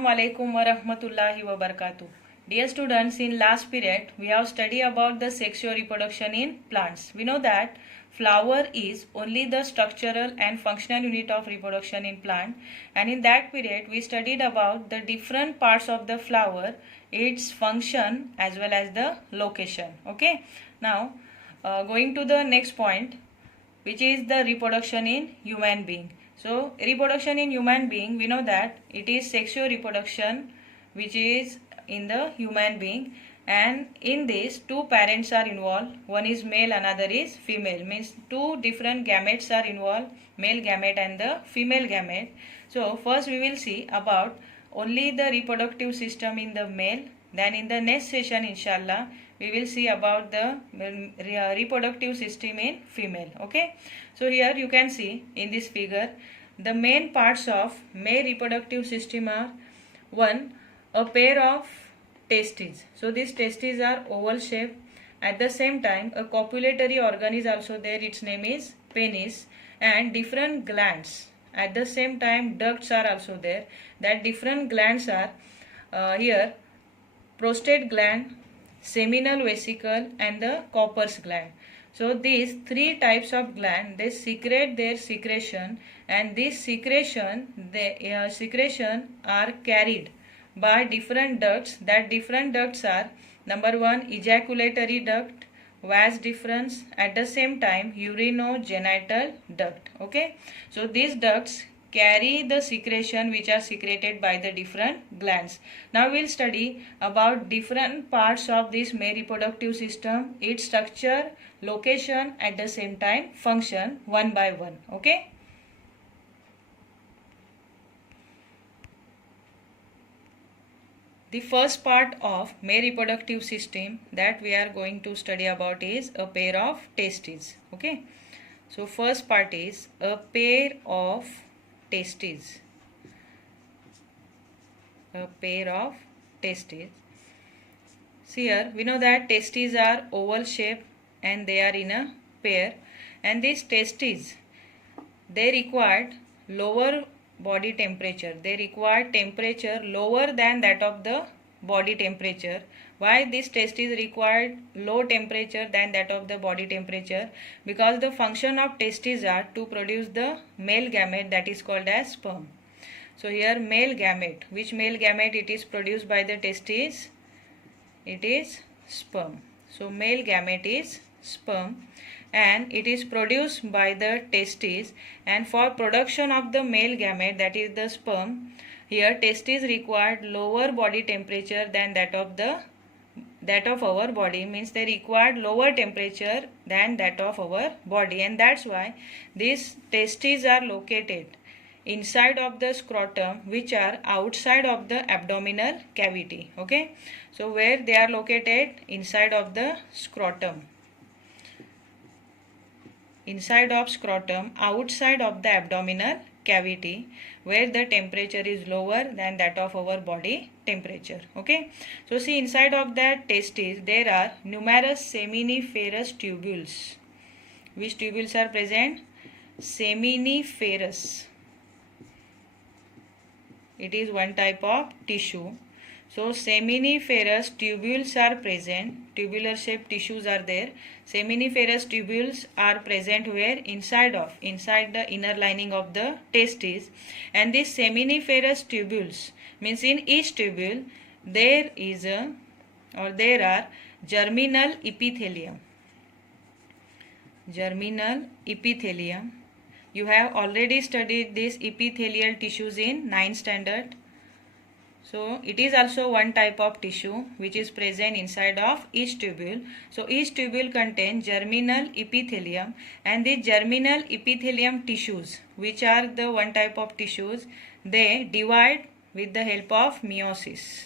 Assalamu alaikum wa rahmatullahi wa barakatuh. Dear students, in last period we have studied about the sexual reproduction in plants. We know that flower is only the structural and functional unit of reproduction in plant, and in that period we studied about the different parts of the flower, its function as well as the location. Okay, now going to the next point, which is the reproduction in human being. So reproduction in human being, we know that it is sexual reproduction which is in the human being, and in this two parents are involved. One is male, another is female, means two different gametes are involved, male gamete and the female gamete. So first we will see about only the reproductive system in the male. Then in the next session inshallah we will see about the reproductive system in female. Okay, so here you can see in this figure the main parts of male reproductive system are: one, a pair of testes. So these testes are oval shaped. At the same time a copulatory organ is also there, its name is penis, and different glands. At the same time ducts are also there. That different glands are here prostate gland, seminal vesicle and the Cowper's gland. So these three types of gland, they secrete their secretion, and this secretion are carried by different ducts. That different ducts are: number one, ejaculatory duct, vas deferens, at the same time urinogenital duct. Okay, so these ducts carry the secretion which are secreted by the different glands. Now we will study about different parts of this male reproductive system, its structure, location, at the same time function, one by one. Okay. The first part of male reproductive system that we are going to study about is a pair of testes. Okay, so first part is a pair of testes. A pair of testes. See here, we know that testes are oval shaped and they are in a pair, and these testes, they required lower body temperature. They require temperature lower than that of the body temperature. Why these testes required low temperature than that of the body temperature? Because the function of testes are to produce the male gamete, that is called as sperm. So here male gamete, which male gamete it is produced by the testes? It is sperm. So male gamete is sperm and it is produced by the testes, and for production of the male gamete, that is the sperm, here testes required lower body temperature than that of our body, means they required lower temperature than that of our body, and that's why these testes are located inside of the scrotum, which are outside of the abdominal cavity. Okay, so where they are located? Inside of the scrotum. Inside of scrotum, outside of the abdominal cavity, where the temperature is lower than that of our body temperature. Okay, so see, inside of that testes there are numerous seminiferous tubules. Which tubules are present? Seminiferous. It is one type of tissue. So seminiferous tubules are present, tubular shaped tissues are there. Seminiferous tubules are present where? Inside the inner lining of the testes, and these seminiferous tubules, means in each tubule there are germinal epithelium. Germinal epithelium. You have already studied these epithelial tissues in 9th standard. So it is also one type of tissue which is present inside of each tubule. So each tubule contains germinal epithelium, and the germinal epithelium tissues, which are the one type of tissues, they divide with the help of meiosis.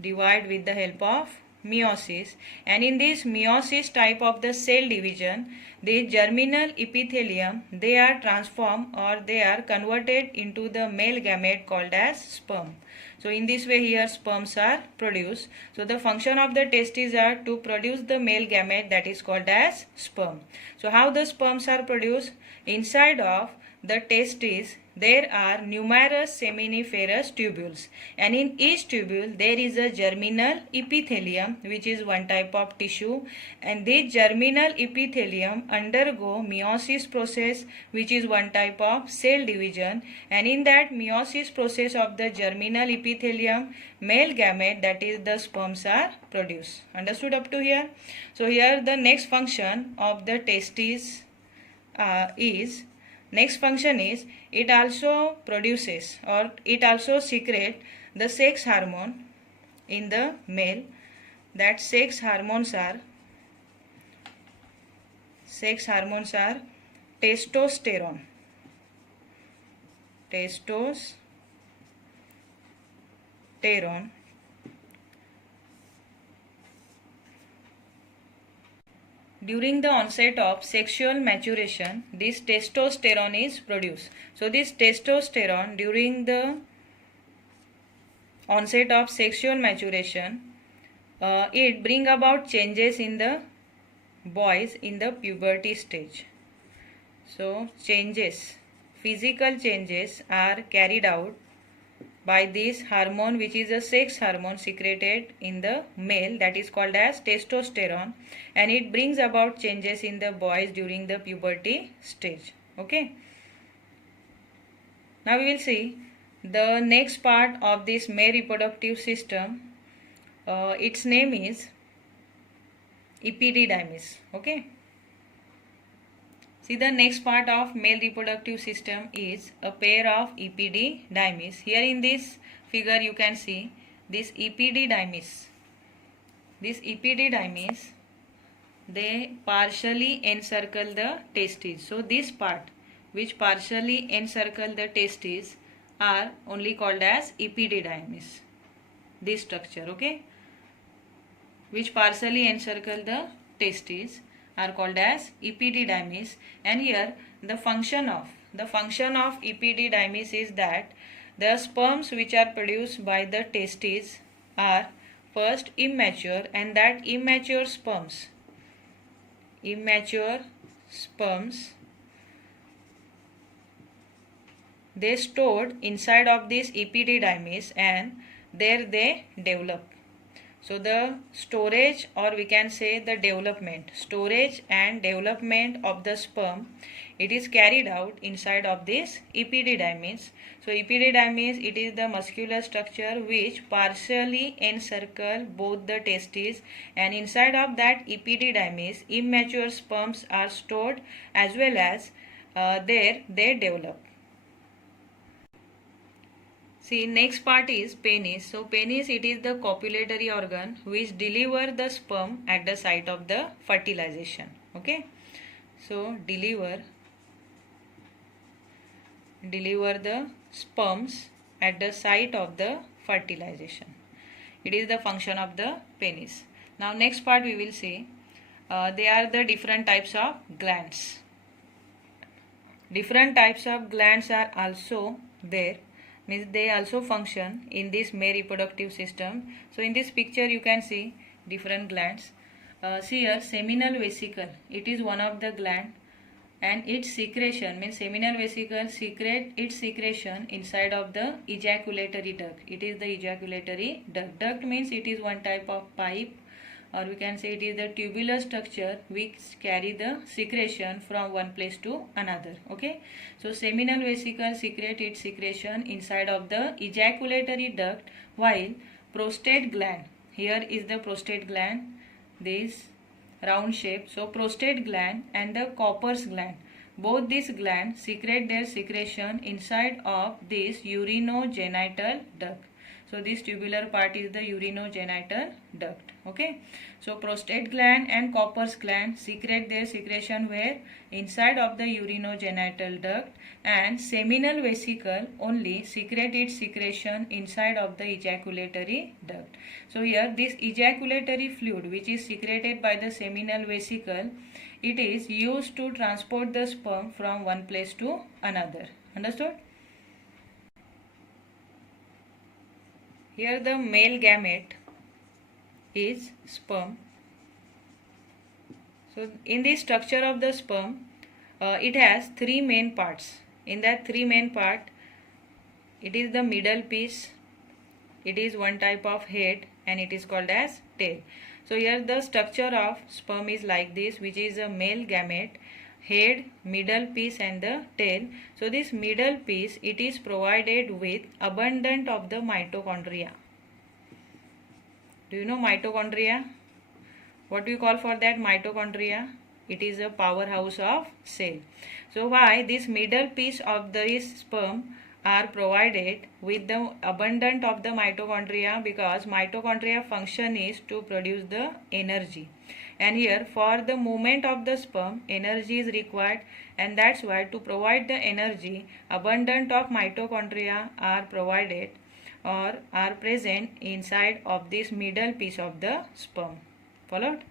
Divide with the help of meiosis, and in this meiosis type of the cell division, the germinal epithelium, they are transformed or they are converted into the male gamete called as sperm. So in this way here sperms are produced. So the function of the testes are to produce the male gamete, that is called as sperm. So how the sperms are produced? Inside of the testes, there are numerous seminiferous tubules, and in each tubule there is a germinal epithelium, which is one type of tissue, and this germinal epithelium undergo meiosis process, which is one type of cell division, and in that meiosis process of the germinal epithelium, male gamete, that is the sperms, are produced. Understood up to here? So here the next function of the testes is it also produces, or it also secretes the sex hormone in the male. That sex hormones are testosterone. During the onset of sexual maturation, this testosterone is produced. So this testosterone during the onset of sexual maturation, it bring about changes in the boys in the puberty stage. So physical changes are carried out by this hormone, which is a sex hormone secreted in the male, that is called as testosterone, and it brings about changes in the boys during the puberty stage. Okay. Now we will see the next part of this male reproductive system. Its name is epididymis. Okay. See, the next part of male reproductive system is a pair of epididymis. Here in this figure you can see this epididymis. This epididymis, they partially encircle the testes. So this part which partially encircle the testes are only called as epididymis. This structure, okay, which partially encircle the testes are called as epididymis. And here the function of epididymis is that the sperms which are produced by the testes are first immature, and that immature sperms they stored inside of this epididymis, and there they develop. So the storage, or we can say the storage and development of the sperm, it is carried out inside of this epididymis. So epididymis, it is the muscular structure which partially encircle both the testes, and inside of that epididymis immature sperms are stored, as well as there they develop. See, next part is penis. So penis, it is the copulatory organ which deliver the sperm at the site of the fertilization. Okay. So deliver the sperms at the site of the fertilization. It is the function of the penis. Now next part we will see they are the different types of glands. Different types of glands are also there, means they also function in this male reproductive system. So in this picture you can see different glands. See here, seminal vesicle, it is one of the gland, and its secretion, means seminal vesicle secrete its secretion inside of the ejaculatory duct. It is the ejaculatory duct. Duct means it is one type of pipe, or we can say it is the tubular structure which carry the secretion from one place to another. Okay. So seminal vesicle secrete its secretion inside of the ejaculatory duct, while prostate gland, here is the prostate gland, this round shape. So prostate gland and the Cowper's gland, both these glands secrete their secretion inside of this urinogenital duct. So this tubular part is the urinogenital duct. Okay. So prostate gland and Cowper's gland secrete their secretion where? Inside of the urinogenital duct, and seminal vesicle only secrete its secretion inside of the ejaculatory duct. So here this ejaculatory fluid which is secreted by the seminal vesicle, it is used to transport the sperm from one place to another. Understood? Here the male gamete is sperm. So in the structure of the sperm, it has three main parts. In that three main part, it is the middle piece, it is one type of head, and it is called as tail. So here the structure of sperm is like this, which is a male gamete, head, middle piece and the tail. So this middle piece, it is provided with abundant of the mitochondria. Do you know mitochondria? What do you call for that mitochondria? It is a powerhouse of cell. So why this middle piece of this sperm are provided with the abundant of the mitochondria? Because mitochondria function is to produce the energy, and here for the movement of the sperm energy is required, and that's why to provide the energy abundant of mitochondria are provided or are present inside of this middle piece of the sperm. Followed?